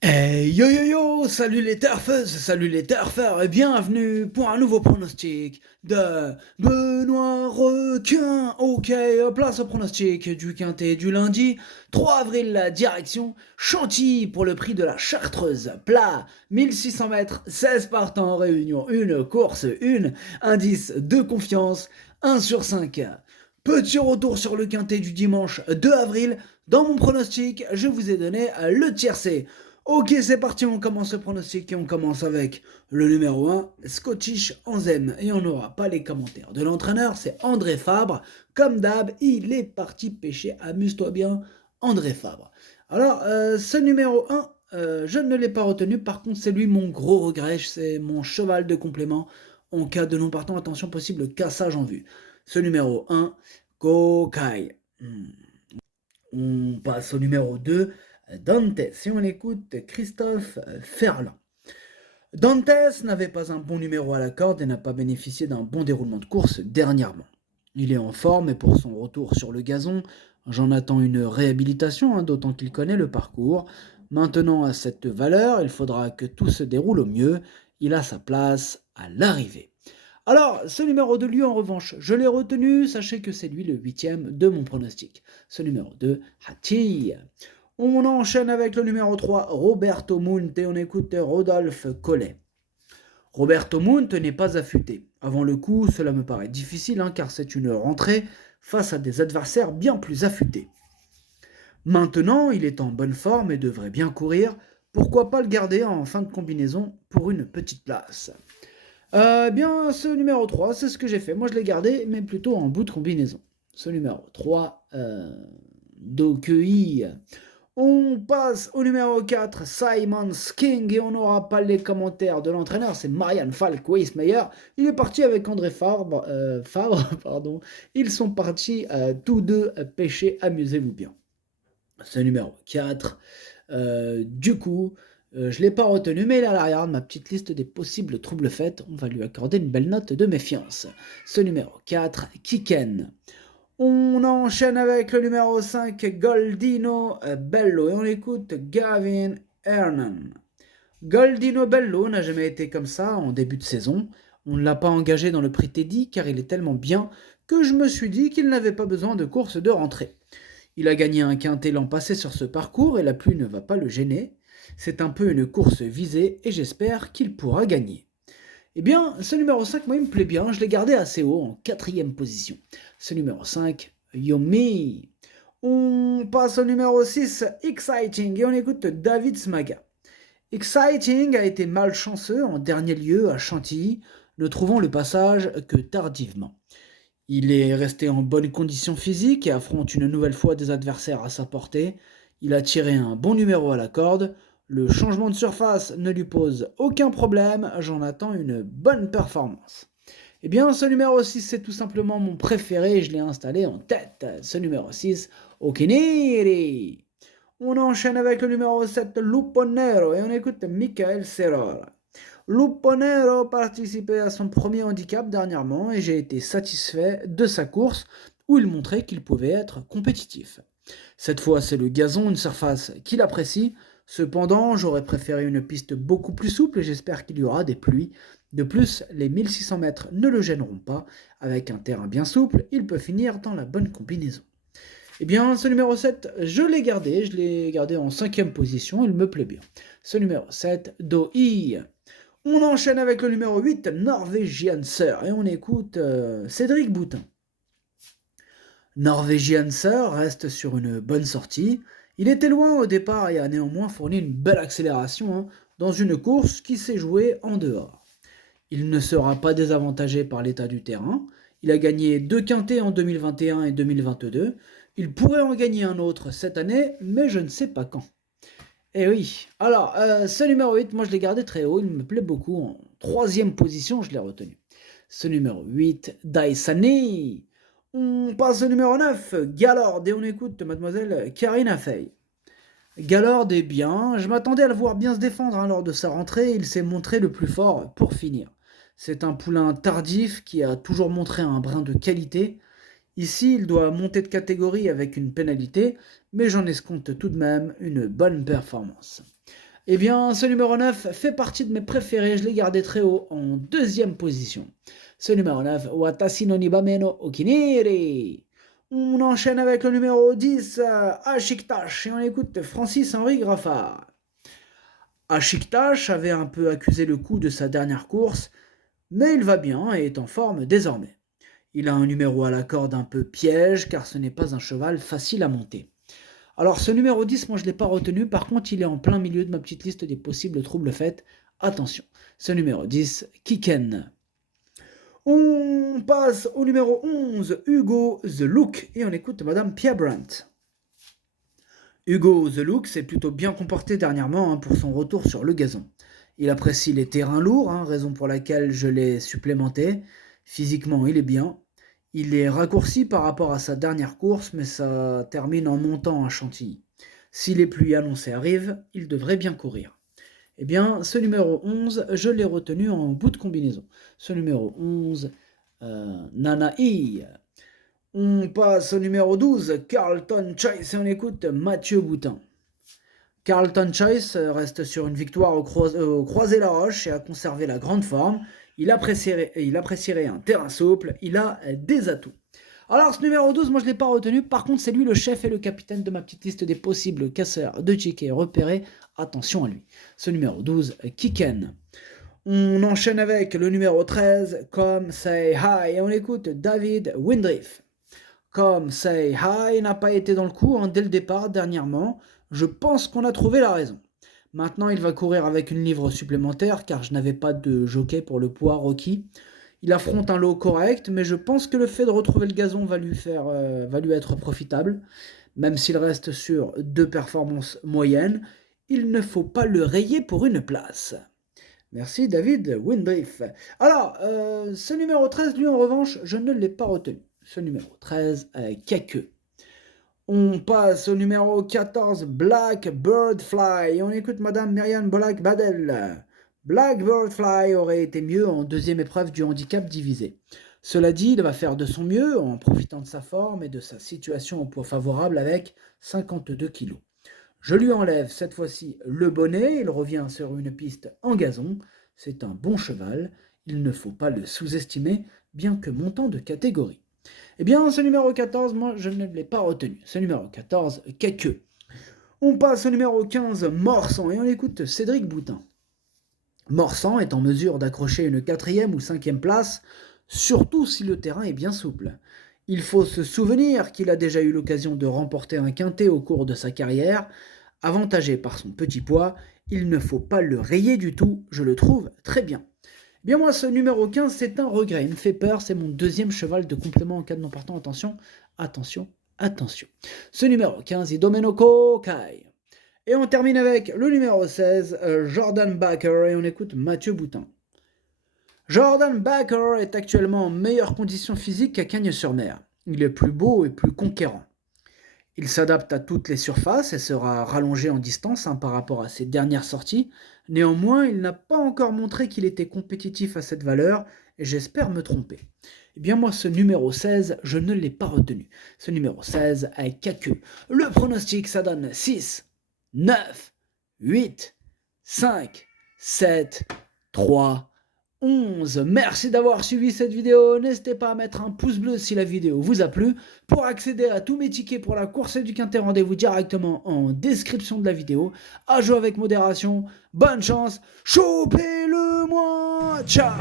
Hey yo yo yo, salut les turfeuses, salut les turfeurs et bienvenue pour un nouveau pronostic de Benoît Requin. Ok, place au pronostic du quintet du lundi 3 avril, la direction Chantilly pour le prix de la Chartreuse. Plat, 1600 mètres, 16 partants en réunion, une course, une indice de confiance, 1 sur 5. Petit retour sur le quintet du dimanche 2 avril. Dans mon pronostic, je vous ai donné le tiercé. Ok, c'est parti, on commence le pronostic et on commence avec le numéro 1, Scottish Anzem. Et on n'aura pas les commentaires de l'entraîneur, c'est André Fabre. Comme d'hab, il est parti pêcher, amuse-toi bien, André Fabre. Alors, ce numéro 1, je ne l'ai pas retenu, par contre c'est lui mon gros regret, c'est mon cheval de complément. En cas de non partant, attention possible cassage en vue. Ce numéro 1, Kokai. On passe au numéro 2, Dantes. Si on écoute Christophe Ferland. Dantes n'avait pas un bon numéro à la corde et n'a pas bénéficié d'un bon déroulement de course dernièrement. Il est en forme et pour son retour sur le gazon, j'en attends une réhabilitation, d'autant qu'il connaît le parcours. Maintenant, à cette valeur, il faudra que tout se déroule au mieux. Il a sa place à l'arrivée. Alors, ce numéro de lui, en revanche, je l'ai retenu. Sachez que c'est lui le huitième de mon pronostic. Ce numéro 2, Hati. On enchaîne avec le numéro 3, Roberto Munt, et on écoute Rodolphe Collet. Roberto Munt n'est pas affûté. Avant le coup, cela me paraît difficile, car c'est une rentrée face à des adversaires bien plus affûtés. Maintenant, il est en bonne forme et devrait bien courir. Pourquoi pas le garder en fin de combinaison pour une petite place. Bien, ce numéro 3, c'est ce que j'ai fait. Moi, je l'ai gardé, mais plutôt en bout de combinaison. Ce numéro 3, Dokui. On passe au numéro 4, Simon King, et on n'aura pas les commentaires de l'entraîneur, c'est Marianne Falk-Weismeyer. Il est parti avec André Fabre, pardon. Ils sont partis tous deux pêcher, amusez-vous bien. Ce numéro 4, du coup, je ne l'ai pas retenu, mais il est à l'arrière de ma petite liste des possibles troubles faits. On va lui accorder une belle note de méfiance. Ce numéro 4, Kiken. On enchaîne avec le numéro 5, Goldino Bello. Et on écoute Gavin Hernan. Goldino Bello n'a jamais été comme ça en début de saison. On ne l'a pas engagé dans le prix Teddy car il est tellement bien que je me suis dit qu'il n'avait pas besoin de course de rentrée. Il a gagné un quintet l'an passé sur ce parcours et la pluie ne va pas le gêner. C'est un peu une course visée et j'espère qu'il pourra gagner. Eh bien, ce numéro 5, moi, il me plaît bien. Je l'ai gardé assez haut, en quatrième position. Ce numéro 5, Yomi. On passe au numéro 6, Exciting, et on écoute David Smaga. Exciting a été malchanceux en dernier lieu à Chantilly, ne trouvant le passage que tardivement. Il est resté en bonne condition physique et affronte une nouvelle fois des adversaires à sa portée. Il a tiré un bon numéro à la corde. Le changement de surface ne lui pose aucun problème. J'en attends une bonne performance. Eh bien, ce numéro 6, c'est tout simplement mon préféré. Je l'ai installé en tête. Ce numéro 6, Okiniri. On enchaîne avec le numéro 7, Lupo Nero, et on écoute Michael Serrol. Lupo Nero participait à son premier handicap dernièrement et j'ai été satisfait de sa course où il montrait qu'il pouvait être compétitif. Cette fois, c'est le gazon, une surface qu'il apprécie. Cependant, j'aurais préféré une piste beaucoup plus souple et j'espère qu'il y aura des pluies. De plus, les 1600 mètres ne le gêneront pas. Avec un terrain bien souple, il peut finir dans la bonne combinaison. Eh bien, ce numéro 7, je l'ai gardé en cinquième position, il me plaît bien. Ce numéro 7, Doi. On enchaîne avec le numéro 8, Norwegian Sir, et on écoute Cédric Boutin. Norwegian Sir reste sur une bonne sortie. Il était loin au départ et a néanmoins fourni une belle accélération dans une course qui s'est jouée en dehors. Il ne sera pas désavantagé par l'état du terrain. Il a gagné 2 quintets en 2021 et 2022. Il pourrait en gagner un autre cette année, mais je ne sais pas quand. Eh oui. Alors, ce numéro 8, moi je l'ai gardé très haut, il me plaît beaucoup. En troisième position, je l'ai retenu. Ce numéro 8, Daisani. On passe au numéro 9, Galord, et on écoute mademoiselle Karina Fey. Galord est bien, je m'attendais à le voir bien se défendre lors de sa rentrée, il s'est montré le plus fort pour finir. C'est un poulain tardif qui a toujours montré un brin de qualité. Ici, il doit monter de catégorie avec une pénalité, mais j'en escompte tout de même une bonne performance. Eh bien, ce numéro 9 fait partie de mes préférés, je l'ai gardé très haut en deuxième position. Ce numéro 9, Watashi no Nibameno Okiniri. On enchaîne avec le numéro 10, Ashiktash, et on écoute Francis-Henri Graffard. Ashiktash avait un peu accusé le coup de sa dernière course, mais il va bien et est en forme désormais. Il a un numéro à la corde un peu piège, car ce n'est pas un cheval facile à monter. Alors ce numéro 10, moi je ne l'ai pas retenu, par contre il est en plein milieu de ma petite liste des possibles troubles faits. Attention, ce numéro 10, Kiken. On passe au numéro 11, Hugo The Look, et on écoute Madame Pierre Brandt. Hugo The Look s'est plutôt bien comporté dernièrement pour son retour sur le gazon. Il apprécie les terrains lourds, raison pour laquelle je l'ai supplémenté. Physiquement, il est bien. Il est raccourci par rapport à sa dernière course, mais ça termine en montant à Chantilly. Si les pluies annoncées arrivent, il devrait bien courir. Eh bien, ce numéro 11, je l'ai retenu en bout de combinaison. Ce numéro 11, Nanaï. On passe au numéro 12, Carlton Choice, et on écoute Mathieu Boutin. Carlton Choice reste sur une victoire au Croisé-la-Roche et a conservé la grande forme. Il apprécierait un terrain souple, il a des atouts. Alors ce numéro 12, moi je ne l'ai pas retenu, par contre c'est lui le chef et le capitaine de ma petite liste des possibles casseurs de tickets repérés. Attention à lui. Ce numéro 12, Kiken. On enchaîne avec le numéro 13, Come Say Hi, et on écoute David Windriff. Come Say Hi n'a pas été dans le coup dès le départ dernièrement. Je pense qu'on a trouvé la raison. Maintenant, il va courir avec une livre supplémentaire car je n'avais pas de jockey pour le poids requis. Il affronte un lot correct, mais je pense que le fait de retrouver le gazon va lui être profitable. Même s'il reste sur 2 performances moyennes, il ne faut pas le rayer pour une place. Merci David Windriff. Alors, ce numéro 13, lui en revanche, je ne l'ai pas retenu. Ce numéro 13, Keke. On passe au numéro 14, Black Birdfly, et on écoute Madame Myriam Black-Badel. Black Birdfly aurait été mieux en deuxième épreuve du handicap divisé. Cela dit, il va faire de son mieux en profitant de sa forme et de sa situation au poids favorable avec 52 kg. Je lui enlève cette fois-ci le bonnet, il revient sur une piste en gazon. C'est un bon cheval, il ne faut pas le sous-estimer, bien que montant de catégorie. Eh bien, ce numéro 14, moi, je ne l'ai pas retenu. Ce numéro 14, Keke. On passe au numéro 15, Morsan, et on écoute Cédric Boutin. Morsan est en mesure d'accrocher une 4e ou 5e place, surtout si le terrain est bien souple. Il faut se souvenir qu'il a déjà eu l'occasion de remporter un quintet au cours de sa carrière. Avantagé par son petit poids, il ne faut pas le rayer du tout, je le trouve très bien. Bien moi, ce numéro 15, c'est un regret, il me fait peur, c'est mon deuxième cheval de complément en cas de non partant. Attention, attention, attention. Ce numéro 15, Idomenoko Kai. Et on termine avec le numéro 16, Jordan Baker, et on écoute Mathieu Boutin. Jordan Baker est actuellement en meilleure condition physique qu'à Cagnes-sur-Mer. Il est plus beau et plus conquérant. Il s'adapte à toutes les surfaces et sera rallongé en distance par rapport à ses dernières sorties. Néanmoins, il n'a pas encore montré qu'il était compétitif à cette valeur et j'espère me tromper. Eh bien moi, ce numéro 16, je ne l'ai pas retenu. Ce numéro 16 avec Keke. Le pronostic, ça donne 6, 9, 8, 5, 7, 3, 11. Merci d'avoir suivi cette vidéo. N'hésitez pas à mettre un pouce bleu si la vidéo vous a plu. Pour accéder à tous mes tickets pour la course du quintet, rendez-vous directement en description de la vidéo. À jouer avec modération. Bonne chance. Chopez-le moi. Ciao.